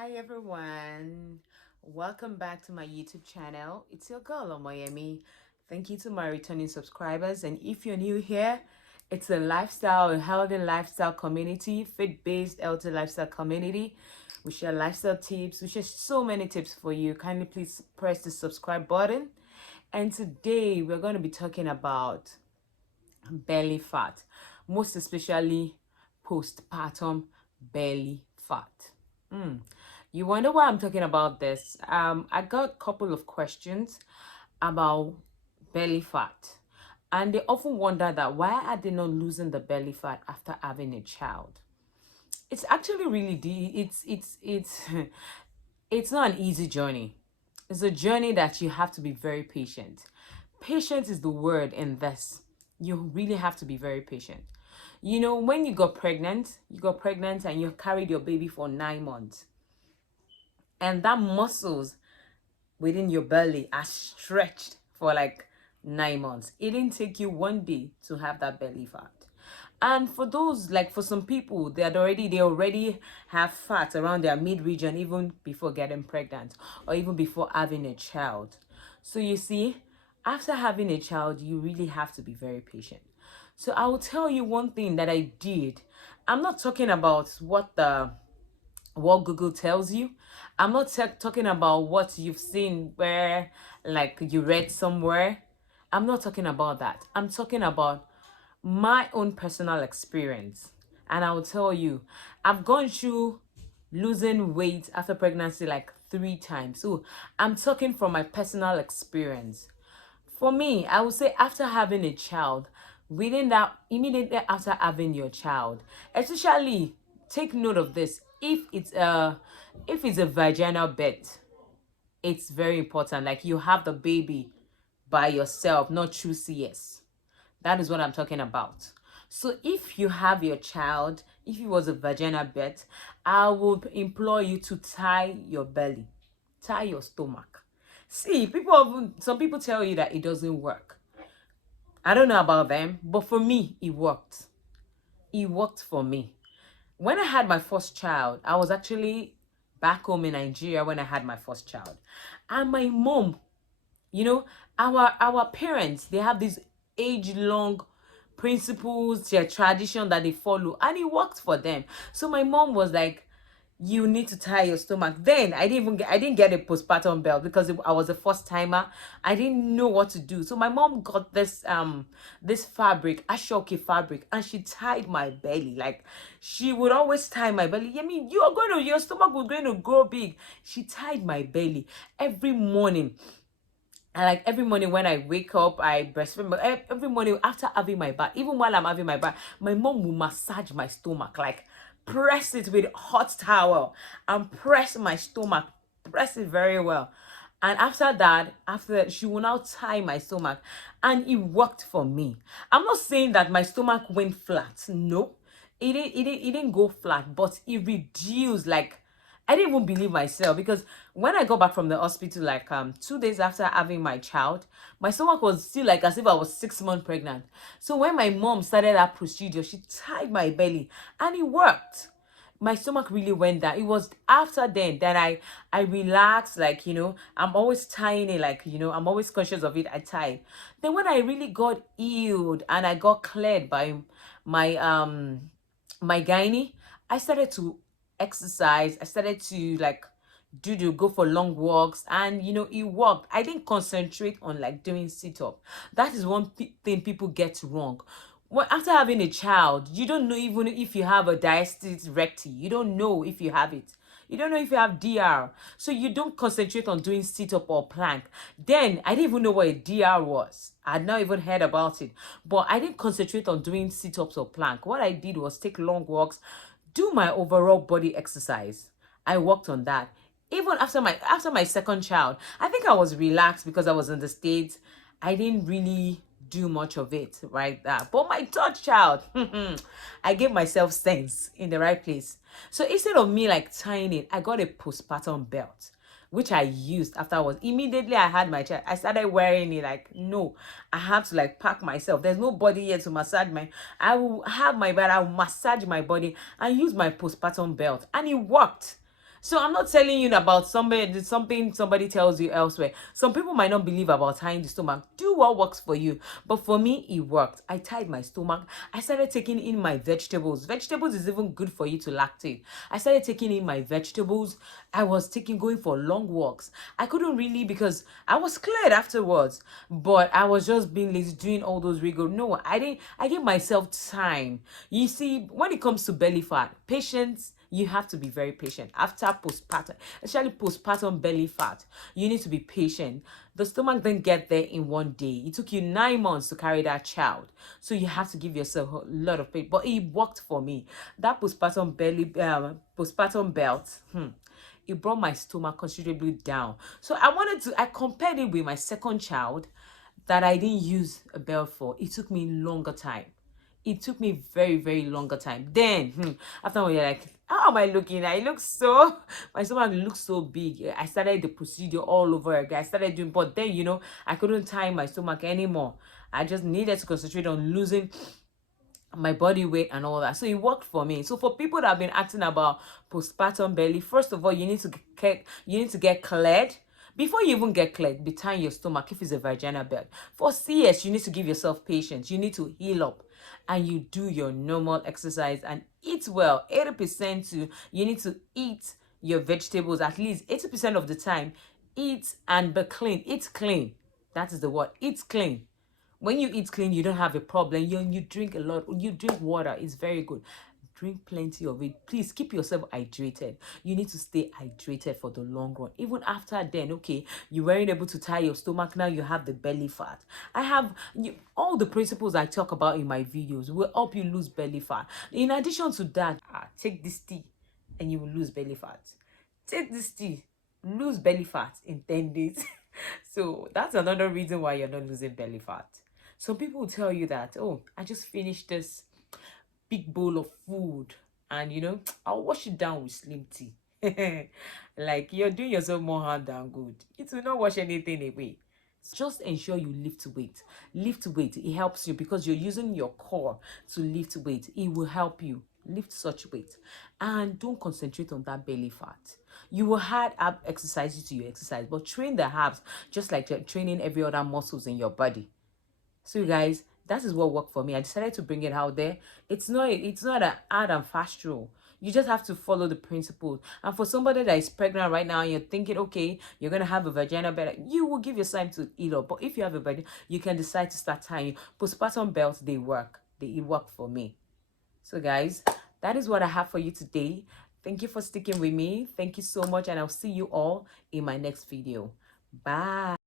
Hi everyone, welcome back to my YouTube channel. It's your girl Miami. Thank you to my returning subscribers, and if you're new here, it's a healthy lifestyle community, fit-based healthy lifestyle community. We share lifestyle tips, we share so many tips for you. Kindly please press the subscribe button. And today we're going to be talking about belly fat, most especially postpartum belly fat. You wonder why I'm talking about this? I got a couple of questions about belly fat, and they often wonder that why are they not losing the belly fat after having a child? It's actually really it's it's not an easy journey. It's a journey that you have to be very patient. Patience is the word in this. You really have to be very patient. You know, when you got pregnant and you carried your baby for 9 months, and that muscles within your belly are stretched for like 9 months. It didn't take you one day to have that belly fat. And for those, like for some people, they already have fat around their mid region even before getting pregnant or even before having a child. So you see, after having a child, you really have to be very patient. So I will tell you one thing that I did. I'm not talking about what Google tells you. I'm not talking about what you've seen where like you read somewhere. I'm not talking about that. I'm talking about my own personal experience. And I will tell you, I've gone through losing weight after pregnancy like 3 times. So I'm talking from my personal experience. For me, I would say after having a child, within that, immediately after having your child, especially take note of this. If it's a vaginal birth, it's very important. Like you have the baby by yourself, not through CS. That is what I'm talking about. So if you have your child, if it was a vaginal birth, I would implore you to tie your belly, tie your stomach. See, some people tell you that it doesn't work. I don't know about them, but for me, it worked. It worked for me. When I had my first child, I was actually back home in Nigeria when I had my first child. And my mom, you know, our parents, they have these age-long principles, their tradition that they follow, and it worked for them. So my mom was like, you need to tie your stomach. Then I didn't get a postpartum belt because I was a first timer. I didn't know what to do. So my mom got this fabric, ashoke fabric, and she tied my belly. Like she would always tie my belly. I mean, your stomach was going to grow big. She tied my belly every morning. And like every morning when I wake up, I breastfeed. But every morning after having my bath, even while I'm having my bath, my mom will massage my stomach, like press it with hot towel and press my stomach, press it very well. And after that, she will now tie my stomach, and it worked for me. I'm not saying that my stomach went flat. No, it didn't go flat, but it reduced like I didn't even believe myself because when I got back from the hospital, like 2 days after having my child, my stomach was still like as if I was 6 months pregnant. So when my mom started that procedure, she tied my belly and it worked. My stomach really went down. It was after then that I relaxed, like I'm always tying it, like I'm always conscious of it. I tie. Then when I really got healed and I got cleared by my my gynae, I started to exercise. I started to like go for long walks, and it worked. I didn't concentrate on like doing sit-up. That is one thing people get wrong. Well, after having a child, you don't know even if you have a diastasis recti. You don't know if you have it. You don't know if you have DR. So you don't concentrate on doing sit-up or plank. Then I didn't even know what a DR was. I had not even heard about it. But I didn't concentrate on doing sit-ups or plank. What I did was take long walks, do my overall body exercise. I worked on that. Even after my second child, I think I was relaxed because I was in the States. I didn't really do much of it right there. But my third child, I gave myself sense in the right place. So instead of me like tying it, I got a postpartum belt, which I used after immediately I had my child. I started wearing it like, no, I have to like pack myself. There's nobody here to massage I will have my belt, I will massage my body and use my postpartum belt. And it worked. So I'm not telling you about something somebody tells you elsewhere. Some people might not believe about tying the stomach. Do what works for you. But for me, it worked. I tied my stomach. I started taking in my vegetables. Vegetables is even good for you to lactate. I started taking in my vegetables. I was going for long walks. I couldn't really because I was cleared afterwards. But I was just being lazy doing all those rigor. No, I didn't. I gave myself time. You see, when it comes to belly fat, patience, you have to be very patient after postpartum, especially postpartum belly fat. You need to be patient. The stomach didn't get there in one day. It took you 9 months to carry that child, so you have to give yourself a lot of patience. But it worked for me. That postpartum belly, postpartum belt. It brought my stomach considerably down. So I compared it with my second child that I didn't use a belt for. It took me longer time. It took me very, very longer time. Then, after when you're like, how am I looking? I look so, my stomach looks so big. I started the procedure all over again. I started doing, but then, I couldn't tie my stomach anymore. I just needed to concentrate on losing my body weight and all that. So it worked for me. So for people that have been asking about postpartum belly, first of all, you need to get cleared. Before you even get cleared, be tying your stomach if it's a vaginal belt. For CS, you need to give yourself patience. You need to heal up and you do your normal exercise and eat well. 80% to you need to eat your vegetables at least 80% of the time. Eat and be clean. Eat clean. That is the word. Eat clean. When you eat clean, you don't have a problem. You drink a lot. You drink water. It's very good. Drink plenty of it. Please keep yourself hydrated. You need to stay hydrated for the long run. Even after then, okay, you weren't able to tie your stomach. Now you have the belly fat. All the principles I talk about in my videos will help you lose belly fat. In addition to that, take this tea and you will lose belly fat. Take this tea, lose belly fat in 10 days. So that's another reason why you're not losing belly fat. Some people will tell you that, oh, I just finished this big bowl of food and I'll wash it down with slim tea. Like you're doing yourself more harm than good. It will not wash anything away. Just ensure you lift weight. Lift weight, it helps you because you're using your core to lift weight. It will help you lift such weight. And don't concentrate on that belly fat. You will add ab exercises to your exercise, but train the abs just like you're training every other muscles in your body. So you guys, that is what worked for me. I decided to bring it out there. It's not an hard and fast rule. You just have to follow the principles. And for somebody that is pregnant right now and you're thinking, okay, you're gonna have a vagina belt, you will give yourself time to heal up. But if you have a vagina, you can decide to start tying. Postpartum belts, they work. It worked for me. So guys, that is what I have for you today. Thank you for sticking with me. Thank you so much, and I'll see you all in my next video. Bye.